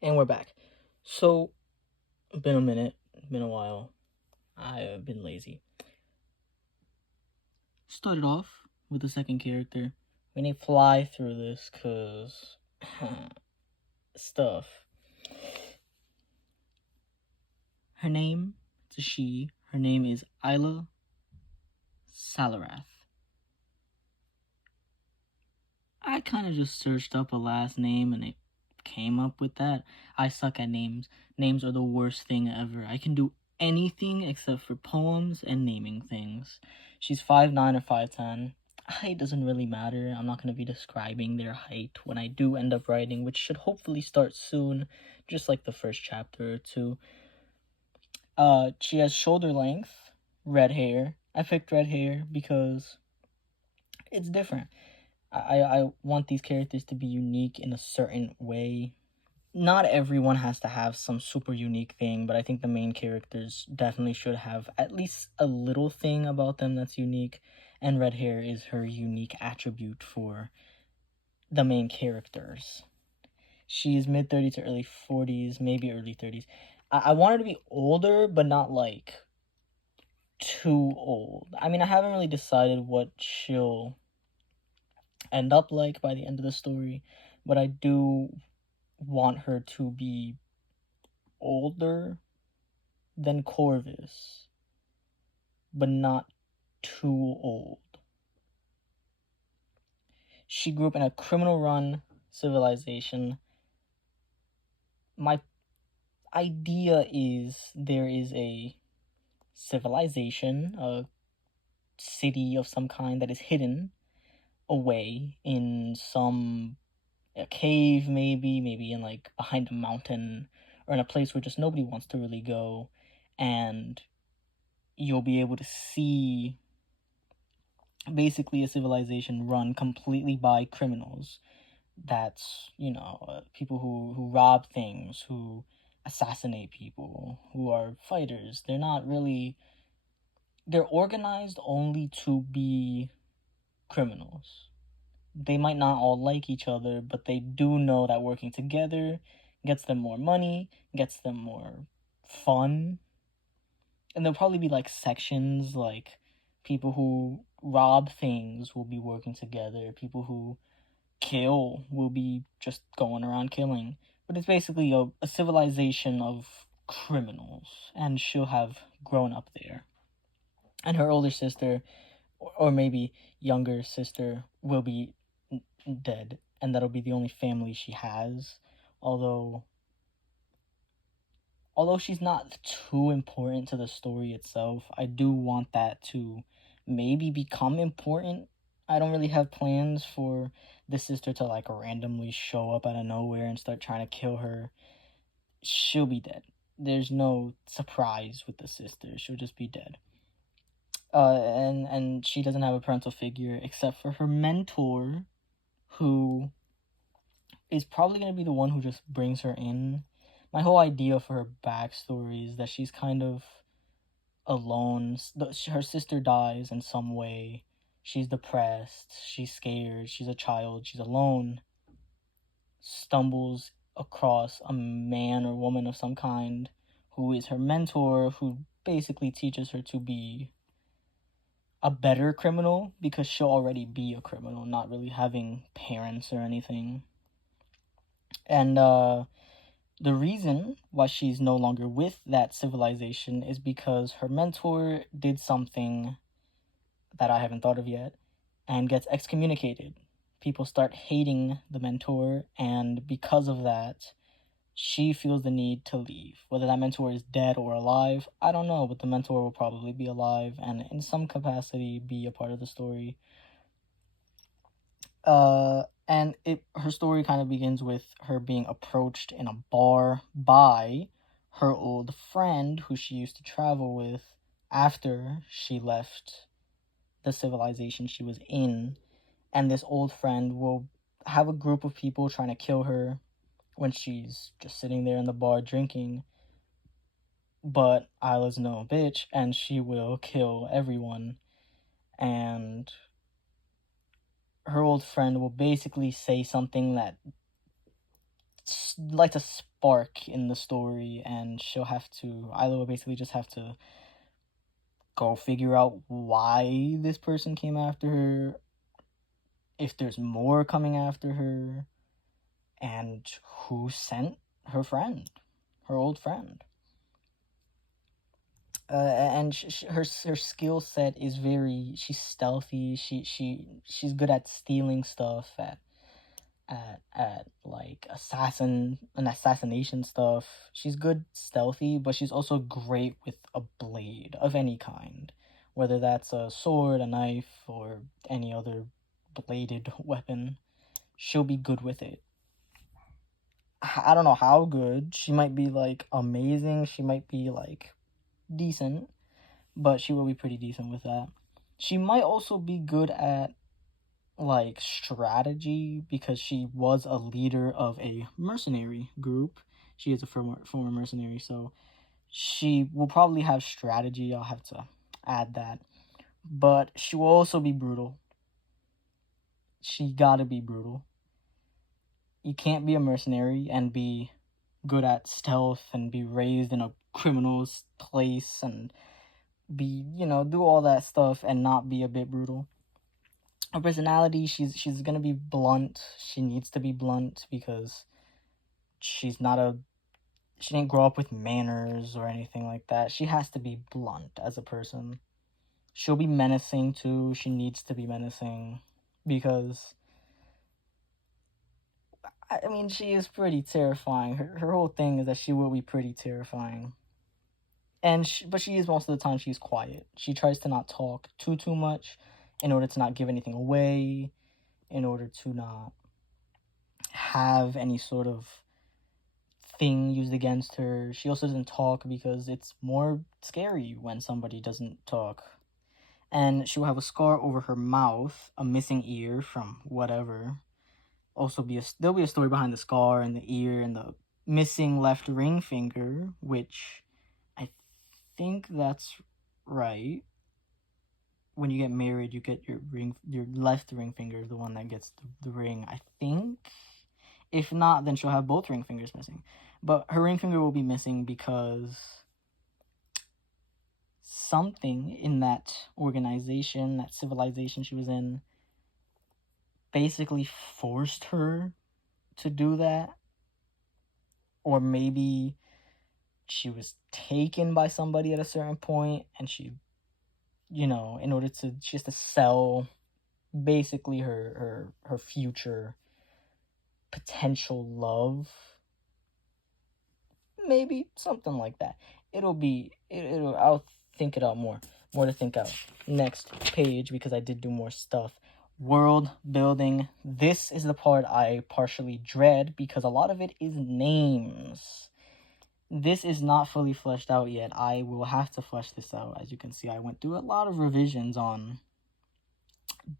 And we're back. So, been a minute, been a while. I've been lazy. Started off with the second character. We need to fly through this because stuff. Her name, it's a she. Her name is Isla Salarath. I kind of just searched up a last name and it came up with that. I suck at names. Names are the worst thing ever. I can do anything except for poems and naming things. She's 5'9" or 5'10". Height doesn't really matter. I'm not going to be describing their height when I do end up writing, which should hopefully start soon, just like the first chapter or two. She has shoulder length, red hair. I picked red hair because it's different. I want these characters to be unique in a certain way. Not everyone has to have some super unique thing, but I think the main characters definitely should have at least a little thing about them that's unique, and red hair is her unique attribute for the main characters. She's mid-30s to early 40s, maybe early 30s. I want her to be older, but not like too old. I mean, I haven't really decided what she'll end up like by the end of the story, but I do want her to be older than Corvus, but not too old. She grew up in a criminal run civilization. My idea is there is a civilization, a city of some kind that is hidden away in a cave, maybe in like behind a mountain or in a place where just nobody wants to really go, and you'll be able to see basically a civilization run completely by criminals. That's, people who rob things, who assassinate people, who are fighters. They're organized only to be criminals. They might not all like each other, but they do know that working together gets them more money, gets them more fun. And there'll probably be like sections, like people who rob things will be working together, people who kill will be just going around killing. But it's basically a civilization of criminals, and she'll have grown up there. And her older sister, or maybe younger sister, will be dead, and that'll be the only family she has. Although she's not too important to the story itself, I do want that to maybe become important. I don't really have plans for the sister to like randomly show up out of nowhere and start trying to kill her. She'll be dead. There's no surprise with the sister. She'll just be dead. And she doesn't have a parental figure except for her mentor, who is probably going to be the one who just brings her in. My whole idea for her backstory is that she's kind of alone. Her sister dies in some way. She's depressed. She's scared. She's a child. She's alone. Stumbles across a man or woman of some kind who is her mentor, who basically teaches her to be a better criminal because she'll already be a criminal, not really having parents or anything. And the reason why she's no longer with that civilization is because her mentor did something that I haven't thought of yet and gets excommunicated. People start hating the mentor, and because of that, she feels the need to leave. Whether that mentor is dead or alive, I don't know, but the mentor will probably be alive and in some capacity be a part of the story. And her story kind of begins with her being approached in a bar by her old friend who she used to travel with after she left the civilization she was in. And this old friend will have a group of people trying to kill her when she's just sitting there in the bar drinking. But Isla's no bitch, and she will kill everyone. And her old friend will basically say something that like a spark in the story, and Isla will basically just have to go figure out why this person came after her, if there's more coming after her, and who sent her friend, her old friend. And her skill set is she's stealthy. She's good at stealing stuff, at like assassination stuff. She's good stealthy, but she's also great with a blade of any kind, whether that's a sword, a knife, or any other bladed weapon. She'll be good with it. I don't know how good. She might be like amazing. She might be like decent, but she will be pretty decent with that. She might also be good at like strategy because she was a leader of a mercenary group. She is a former mercenary, so she will probably have strategy. I'll have to add that. But she will also be brutal. She gotta be brutal. You can't be a mercenary and be good at stealth and be raised in a criminal's place and be, do all that stuff and not be a bit brutal. Her personality, she's gonna be blunt. She needs to be blunt because she didn't grow up with manners or anything like that. She has to be blunt as a person. She'll be menacing too. She needs to be menacing because I mean, she is pretty terrifying. Her whole thing is that she will be pretty terrifying. But she is most of the time she's quiet. She tries to not talk too much in order to not give anything away, in order to not have any sort of thing used against her. She also doesn't talk because it's more scary when somebody doesn't talk. And she will have a scar over her mouth, a missing ear from whatever. There'll be a story behind the scar and the ear and the missing left ring finger, which I think that's right. When you get married, you get your left ring finger is the one that gets the ring, I think. If not, then she'll have both ring fingers missing. But her ring finger will be missing because something in that organization, that civilization she was in, basically forced her to do that. Or maybe she was taken by somebody at a certain point and she has to sell basically her future potential love. Maybe something like that. I'll think it out more to think out. Next page, because I did do more stuff. World building. This is the part I partially dread because a lot of it is names. This is not fully fleshed out yet. I will have to flesh this out. As you can see, I went through a lot of revisions on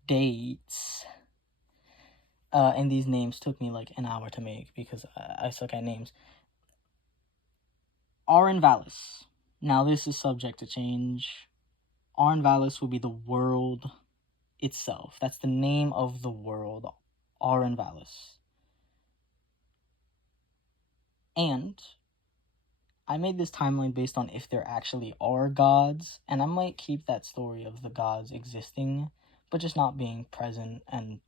dates. And these names took me like an hour to make because I suck at names. Aran Vallis. Now this is subject to change. Aran Vallis will be the world itself. That's the name of the world. Aran Vallis. And I made this timeline based on if there actually are gods, and I might keep that story of the gods existing, but just not being present and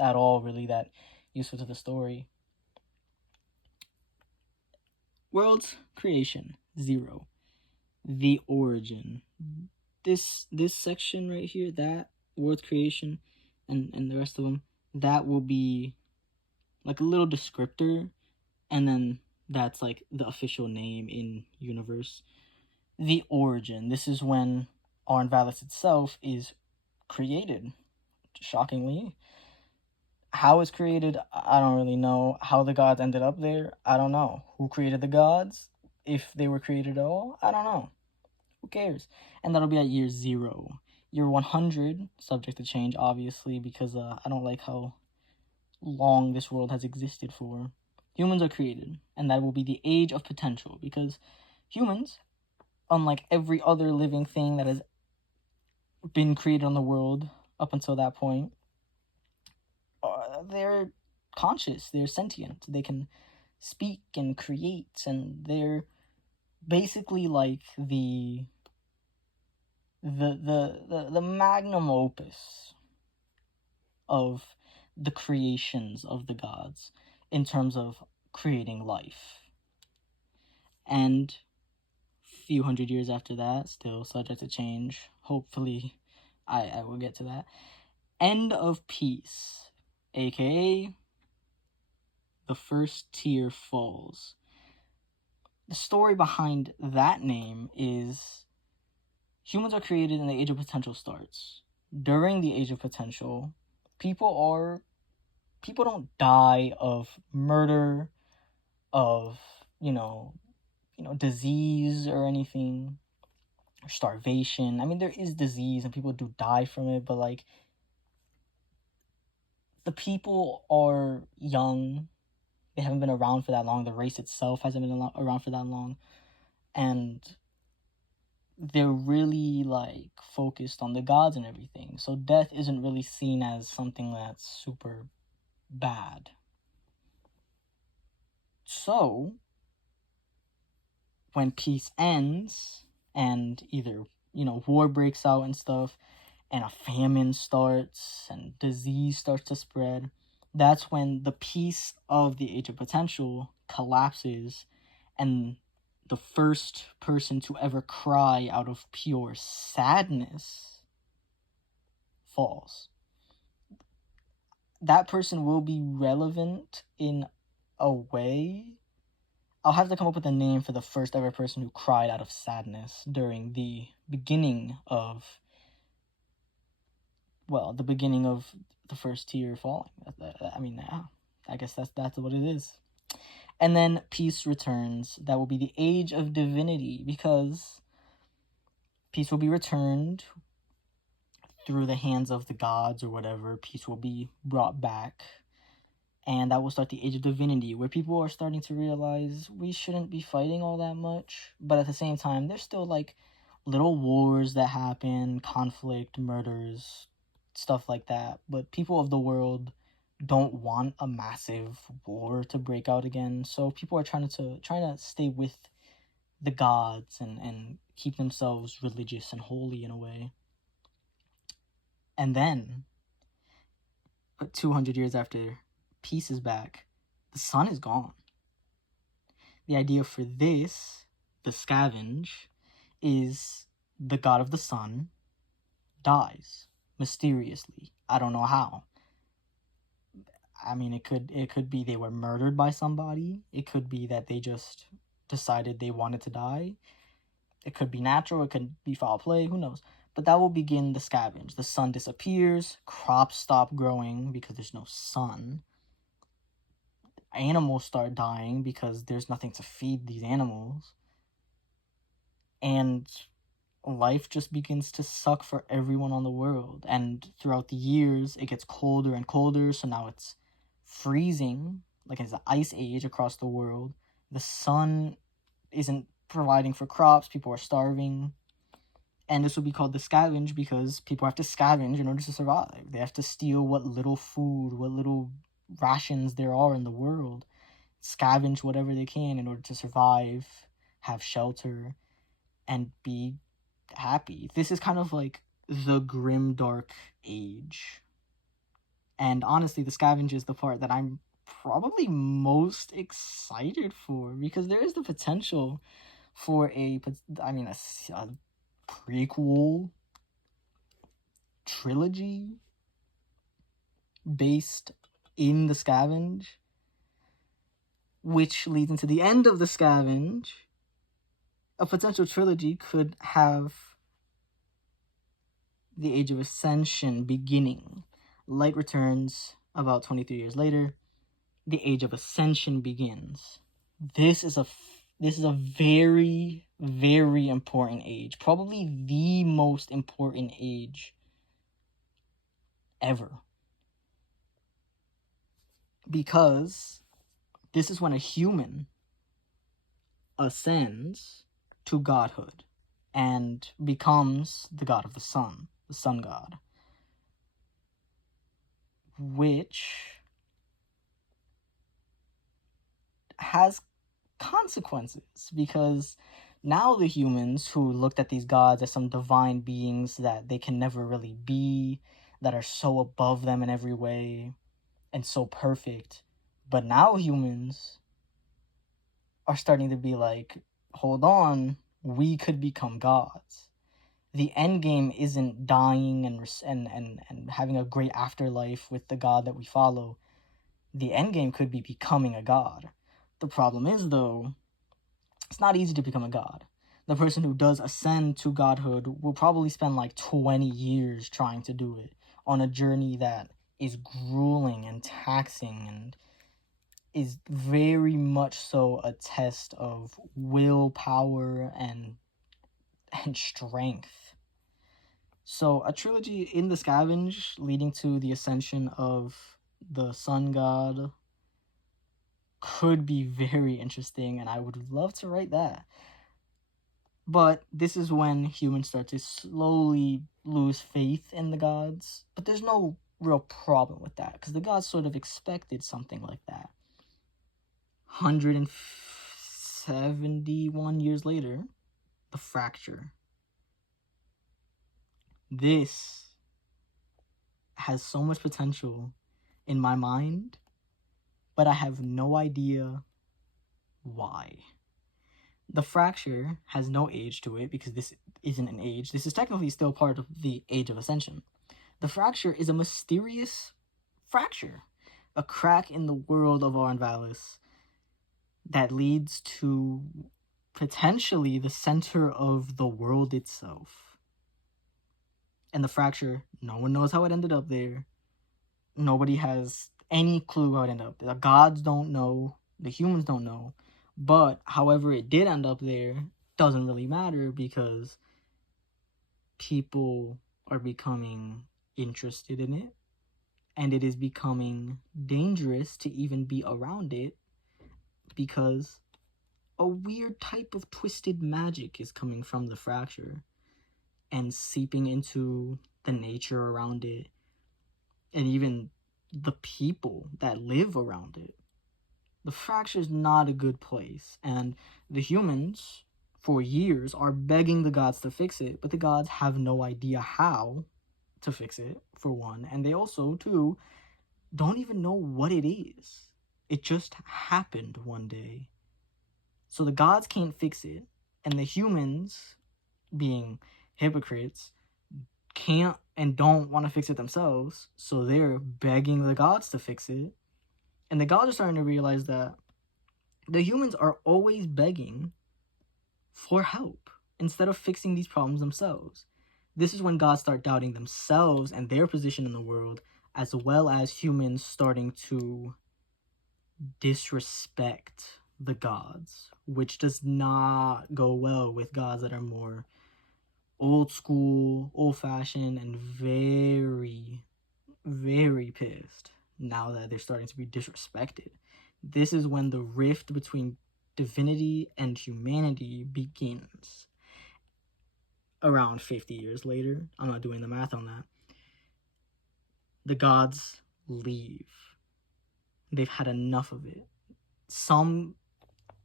at all really that useful to the story. World's creation, 0. The origin. This section right here, that world's creation and the rest of them, that will be like a little descriptor, and then that's like the official name in universe. The origin. This is when Aran Vallis itself is created. Shockingly. How it's created, I don't really know. How the gods ended up there, I don't know. Who created the gods? If they were created at all, I don't know. Who cares? And that'll be at year 0. Year 100, subject to change, obviously, because I don't like how long this world has existed for. Humans are created, and that will be the age of potential, because humans, unlike every other living thing that has been created on the world up until that point, they're conscious, they're sentient, they can speak and create, and they're basically like the magnum opus of the creations of the gods in terms of creating life. And few hundred years after that, still subject to change. Hopefully, I will get to that. End of peace, aka the first tier falls. The story behind that name is humans are created and the age of potential starts. During the age of potential, people don't die of murder, of disease or anything, or starvation. I mean, there is disease and people do die from it, but like the people are young. They haven't been around for that long. The race itself hasn't been around for that long, and they're really like focused on the gods and everything. So death isn't really seen as something that's super bad. So when peace ends and either war breaks out and stuff, and a famine starts and disease starts to spread, that's when the peace of the age of potential collapses, and the first person to ever cry out of pure sadness falls. That person will be relevant in a way. I'll have to come up with a name for the first ever person who cried out of sadness during the beginning of the first tier falling. I mean, yeah, I guess that's what it is. And then peace returns. That will be the age of divinity, because peace will be returned through the hands of the gods or whatever. Peace will be brought back, and that will start the age of divinity, where people are starting to realize we shouldn't be fighting all that much, but at the same time there's still like little wars that happen, conflict, murders, stuff like that, but people of the world don't want a massive war to break out again. So people are trying to stay with the gods and keep themselves religious and holy in a way. And then 200 years after peace is back, the sun is gone. The idea for this, the scavenge, is the god of the sun dies mysteriously. I don't know how. I mean, it could be they were murdered by somebody. It could be that they just decided they wanted to die. It could be natural. It could be foul play. Who knows? But that will begin the scavenge. The sun disappears. Crops stop growing because there's no sun. Animals start dying because there's nothing to feed these animals. And life just begins to suck for everyone on the world. And throughout the years, it gets colder and colder. So now it's freezing, like it's an ice age across the world. The sun isn't providing for crops. People are starving. And this would be called the scavenge because people have to scavenge in order to survive. They have to steal what little food, what little rations there are in the world, scavenge whatever they can in order to survive, have shelter, and be happy. This is kind of like the grim dark age. And honestly, the scavenge is the part that I'm probably most excited for, because there is the potential for a prequel trilogy based in the scavenge, which leads into the end of the scavenge. A potential trilogy could have the Age of Ascension beginning. Light returns about 23 years later. The Age of Ascension begins. This is a very, very important age. Probably the most important age ever. Because this is when a human ascends to godhood and becomes the god of the sun god. Which has consequences, because now the humans who looked at these gods as some divine beings that they can never really be, that are so above them in every way and so perfect, but now humans are starting to be like, hold on, we could become gods. The end game isn't dying and having a great afterlife with the god that we follow. The end game could be becoming a god. The problem is, though, it's not easy to become a god. The person who does ascend to godhood will probably spend like 20 years trying to do it on a journey that is grueling and taxing and is very much so a test of willpower and strength. So a trilogy in the Scavenge leading to the ascension of the sun god could be very interesting, and I would love to write that. But this is when humans start to slowly lose faith in the gods. But there's no real problem with that, because the gods sort of expected something like that. 171 years later, the fracture. This has so much potential in my mind, but I have no idea why. The fracture has no age to it, because this isn't an age. This is technically still part of the Age of Ascension. The fracture is a mysterious fracture, a crack in the world of Aranvalis that leads to potentially the center of the world itself. And the fracture, no one knows how it ended up there. Nobody has any clue how it ended up there. The gods don't know, the humans don't know. But however it did end up there doesn't really matter, because people are becoming interested in it, and it is becoming dangerous to even be around it, because a weird type of twisted magic is coming from the fracture and seeping into the nature around it, and even the people that live around it. The fracture is not a good place, and the humans, for years, are begging the gods to fix it, but the gods have no idea how to fix it, for one, and they also, too, don't even know what it is. It just happened one day. So the gods can't fix it, and the humans, being hypocrites, can't and don't want to fix it themselves, so they're begging the gods to fix it. And the gods are starting to realize that the humans are always begging for help instead of fixing these problems themselves. This is when gods start doubting themselves and their position in the world, as well as humans starting to disrespect the gods, which does not go well with gods that are more old school, old-fashioned, and very, very pissed now that they're starting to be disrespected. This is when the rift between divinity and humanity begins. Around 50 years later, I'm not doing the math on that, the gods leave. They've had enough of it.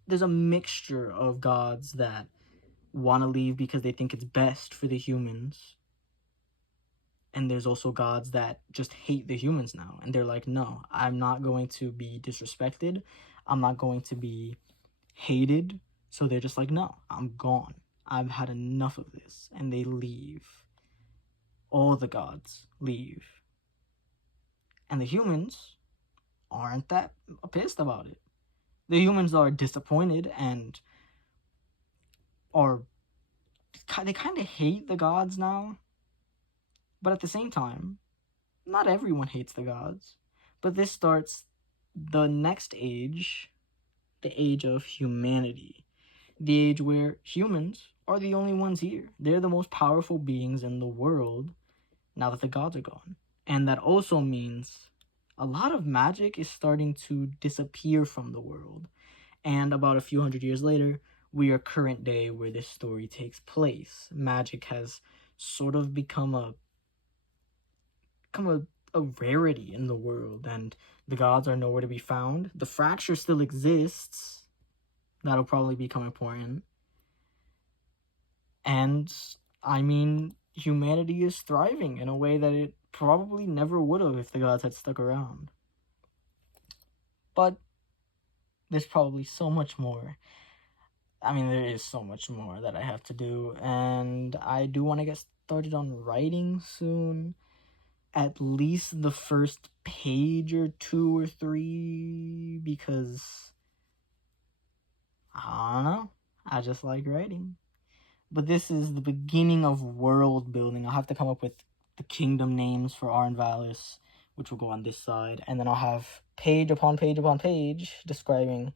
There's a mixture of gods that want to leave because they think it's best for the humans, and there's also gods that just hate the humans now, and they're like, no, I'm not going to be disrespected, I'm not going to be hated. So they're just like, no, I'm gone, I've had enough of this, and they leave. All the gods leave, and the humans aren't that pissed about it. The humans are disappointed and they kind of hate the gods now. But at the same time, not everyone hates the gods. But this starts the next age, the age of humanity. The age where humans are the only ones here. They're the most powerful beings in the world now that the gods are gone. And that also means a lot of magic is starting to disappear from the world. And about a few hundred years later, we are current day where this story takes place. Magic has sort of become a a rarity in the world, and the gods are nowhere to be found. The fracture still exists. That'll probably become important. And, I mean, humanity is thriving in a way that it probably never would have if the gods had stuck around. But there's probably so much more. I mean, there is so much more that I have to do, and I do want to get started on writing soon. At least the first page or 2 or 3, because I don't know, I just like writing. But this is the beginning of world building. I'll have to come up with the kingdom names for Arnvalis, which will go on this side, and then I'll have page upon page upon page describing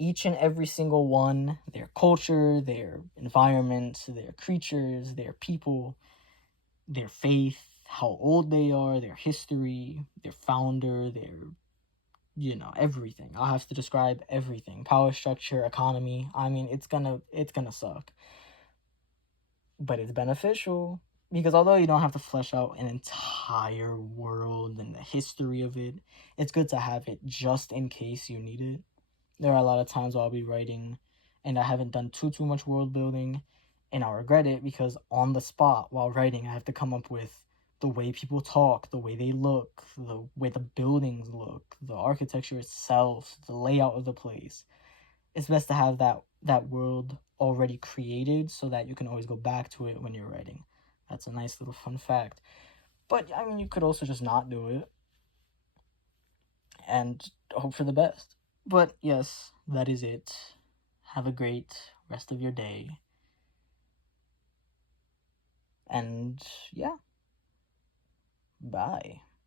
each and every single one, their culture, their environment, their creatures, their people, their faith, how old they are, their history, their founder, their, everything. I'll have to describe everything. Power structure, economy. I mean, it's gonna suck. But it's beneficial, because although you don't have to flesh out an entire world and the history of it, it's good to have it just in case you need it. There are a lot of times where I'll be writing and I haven't done too much world building, and I'll regret it because on the spot while writing I have to come up with the way people talk, the way they look, the way the buildings look, the architecture itself, the layout of the place. It's best to have that world already created so that you can always go back to it when you're writing. That's a nice little fun fact. But I mean, you could also just not do it and hope for the best. But yes, that is it. Have a great rest of your day. And yeah, bye.